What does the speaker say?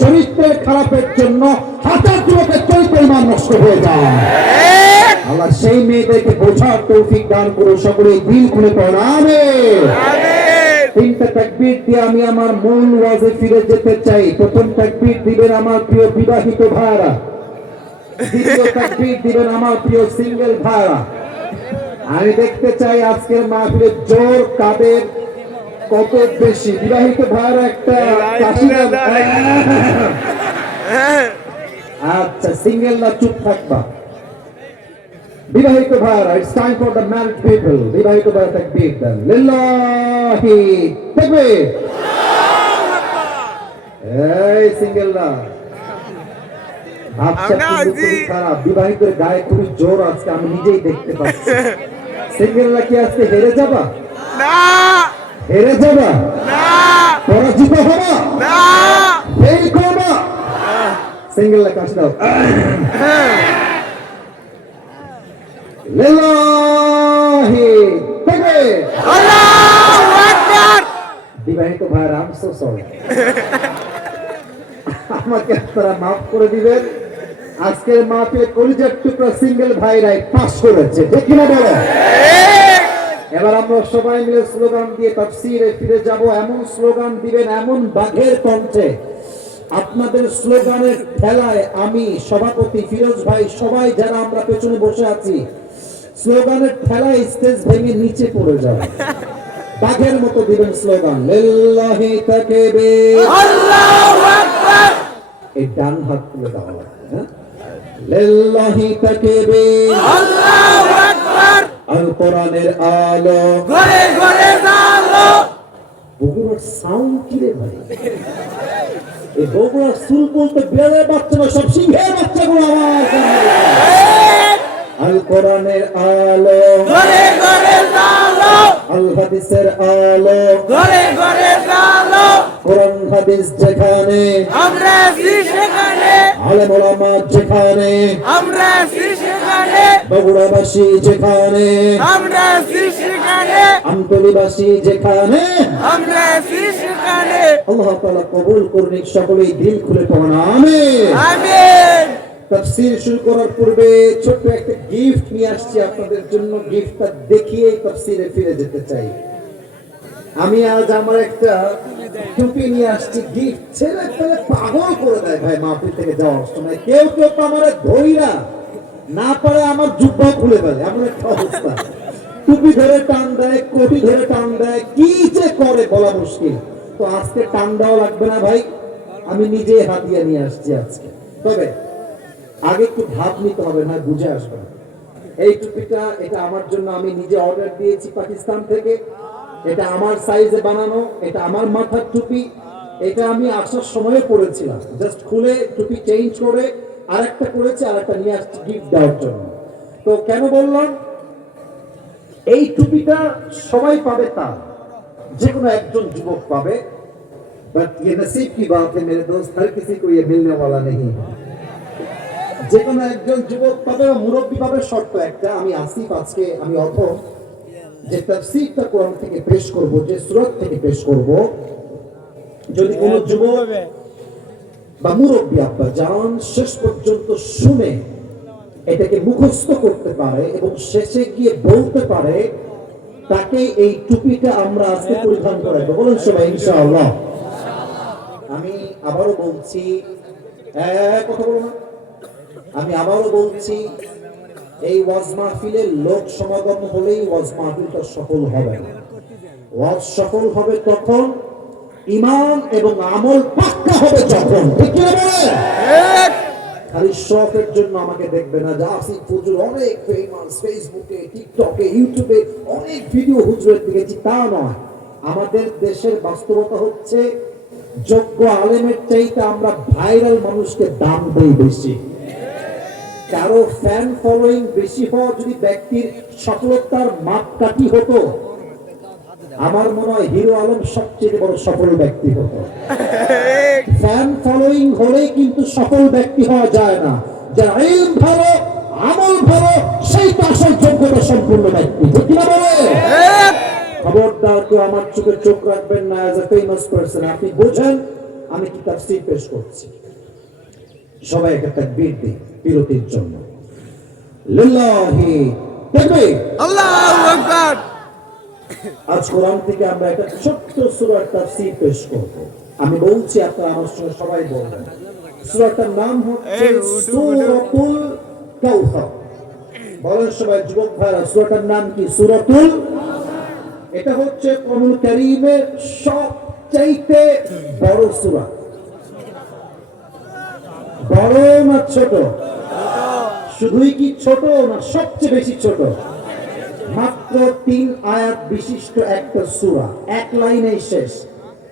চরিত্রের খারাপের জন্য হাজার যুবকের চরিত্রের মান নষ্ট হয়ে যায়। আল্লাহ সেই মেয়েদেরকে বোঝার তৌফিক দান করুন সকলে দিল খুলে প্রণামে তিনটা তাকবীর দিয়ে আমি আমার মূল ওয়াজে ফিরে যেতে চাই। প্রথম তাকবীর দিবেন আমার প্রিয় বিবাহিত ভাইরা। দ্বিতীয় তাকবীর দিবেন আমার প্রিয় সিঙ্গেল ভাইরা। আমি দেখতে চাই আজকের মাহফিলে জোর কাদের কত বেশি? বিবাহিত ভাইরা একটা আচ্ছা সিঙ্গেল না চুপ থাকবা? বিবাহিত ভাইরা it's time for the married people বিবাহিত ভাইরা তাকবীর দেন। লিল্লাহি। তাকবীর এই সিঙ্গেল না। খারাপ। বিবাহিতের গায়ে খুবই জোর আজকে আমি নিজেই দেখতে পাচ্ছি। সিঙ্গেলরা কি আজকে হেরে যাবা? না। হেরে যাবা। না। পরাজিত হবা। না। ফেল করবা। সিঙ্গেলরা কাছে দাও। লিল্লাহি তাকবীর। আল্লাহু আকবার। বিবাহিত ভাই রাম সো সরি আমাকে আপনারা মাফ করে দিবেন। আজকের মাহফিলে কলিজার টুকরা সিঙ্গেল ভাইরাই পাস করেছে। ঠিক কিনা বলো এবার আমরা সবাই মিলে স্লোগান দিয়ে তাফসিরে ফিরে যাব। এমন স্লোগান দিবেন এমন বাঘের কণ্ঠে। আপনাদের স্লোগানের খেলায় আমি সভাপতি ফিরোজ ভাই সবাই যারা আমরা পেছনে বসে আছি স্লোগানের খেলায় স্টেজ ভেঙে নিচে পড়ে যাবে বাঘের মতো দিবেন স্লোগান লিল্লাহি তাকবীর। আল্লাহু আকবার! এই ডান হাত তুলে লাগবে হ্যাঁ? লিল্লাহি তাকবীর। আল্লাহু আকবার আল কোরআনের আলো। ঘরে ঘরে জালো। বগুড়ার সাউন্ড কি রে ভাই? এই বগুড়ার সুর বলতে বিড়ালের বাচ্চা না সব সিংহের বাচ্চাগুলো আমার আল কোরআনের আলো। ঘরে ঘরে জালো। আল হাদিসের আলো। ঘরে ঘরে জালো। কোরআন হাদিস যেখানে। আমরা আছি সেখানে। আলেম ওলামা যেখানে। আমরা আছি বগুড়াবাসী যেখানে আমরা সেখানে। আমতলিবাসী যেখানে। আমরা সেখানে। আল্লাহ তাআলা কবুল করুন সকলেই দিল খুলে পড়ান আমিন। আমিন। তাফসীর শুরু করার পূর্বে ছোট্ট একটা গিফট নিয়ে আসছি আপনাদের জন্য। গিফটটা দেখিয়ে তাফসীরে ফিরে যেতে চাই। আমি আজ আমার একটা টুপি নিয়ে আসছি। গিফট ছেলে ছেলে পাগল করে দেয় ভাই মাহফিল থেকে যাওয়ার সময়। কেউ কেউ তো আমার ধইরা না পারে আমার জুব্বা খুলে ফেলে, এমন একটা অবস্থা। টুপি ধরে টান দেয়, কোটি ধরে টান দেয়, কি যে করে বলা মুশকিল। তো আজকে টান দেওয়া লাগবে না ভাই, আমি নিজে হাতিয়ে নিয়ে আসছি আজকে। তবে আগে একটু ভাব নিতে হবে, না বুঝে আসবে এই টুপিটা, এটা আমার জন্য আমি নিজে অর্ডার দিয়েছি পাকিস্তান থেকে। এটা আমার সাইজে বানানো, এটা আমার মাথার টুপি। এটা আমি আসার সময়ে পরেছিলাম। জাস্ট খুলে টুপি চেঞ্জ করে আরেকটা করেছি আরেকটা নিয়ে আসছি গিফট দেওয়ার জন্য তো কেন বললাম এই টুপিটা সবাই পাবে তা যে কোনো একজন যুবক পাবে बट ये नसीब की बात है मेरे दोस्त हर किसी को ये मिलने वाला नहीं है যে কোনো একজন যুবক পাবে বা মুরব্বী পাবে শর্ত একটা আমি আসিফ আজকে আমি অথম যে তাফসীরটা কোরআন থেকে পেশ করব যে সূরা থেকে পেশ করব যদি কোনো যুবক বা মুরব্বী আব্বা জান শেষ পর্যন্ত শুনে এটাকে মুখস্থ করতে পারে এবং শেষে গিয়ে বলতে পারে, তাকে এই টুপিটা আমরা আজকে পরিধান বলুন সবাই, ইনশাআল্লাহ। আমি আবারও বলছি হ্যাঁ কথা বলো আমি আবারও বলছি, এই ওয়াজ মাহফিলে লোক সমাগম হলেই ওয়াজ মাহফিলটা সফল হবে ওয়াজ সফল হবে তখন ইমান এবং আমল পাক্কা হবে যখন। ঠিক কি খালি শখের জন্য আমাকে দেখবে না। যে আসিফ হুজুর অনেক ফেমাস ফেসবুকে টিকটকে ইউটিউবে অনেক ভিডিও হুজুরের তা নয়। আমাদের দেশের বাস্তবতা হচ্ছে যোগ্য আলেমের চাইতে আমরা ভাইরাল মানুষকে দাম দেই বেশি। কারও ফ্যান ফলোইং বেশি হওয়া যদি ব্যক্তির সফলতার মাপকাঠি হতো আমার মনে হয় হিরো আলম সবচেয়ে বড় সফল ব্যক্তি হতো ফ্যান ফলোইং হলেই কিন্তু সফল ব্যক্তি হওয়া যায় না। যার ইলম ভালো আমল ভালো সেই তো আসল যোগ্যতা সম্পূর্ণ ব্যক্তি। ঠিক কিনা বলে? খবরদার কেউ আমার চোখে চোখ রাখবেন না অ্যাজ এ ফেমাস পার্সন আপনি বোঝেন আমি কি পেশ করছি? সবাই একটা তাকবীর দিই বিরতির জন্য। লিল্লাহি তাকবীর। আল্লাহু আকবার। আজ কোরআন থেকে আমরা একটা ছোট্ট সূরার তাফসীর পেশ করব। আমি বলছি আপনারা আমার সঙ্গে সবাই বলবেন। সূরাটার নাম হচ্ছে সূরাতুল কাউসার। বলেন সবাই যুবক ভাইরা সূরাটার নাম কি? সূরাতুল? এটা হচ্ছে কোরআন কারীমের সবচাইতে বড় সূরা। বড় না ছোট। শুধুই কি ছোট না সবচেয়ে বেশি ছোট? মাত্র তিন আয়াত বিশিষ্ট একটা সুরা। এক লাইনে শেষ।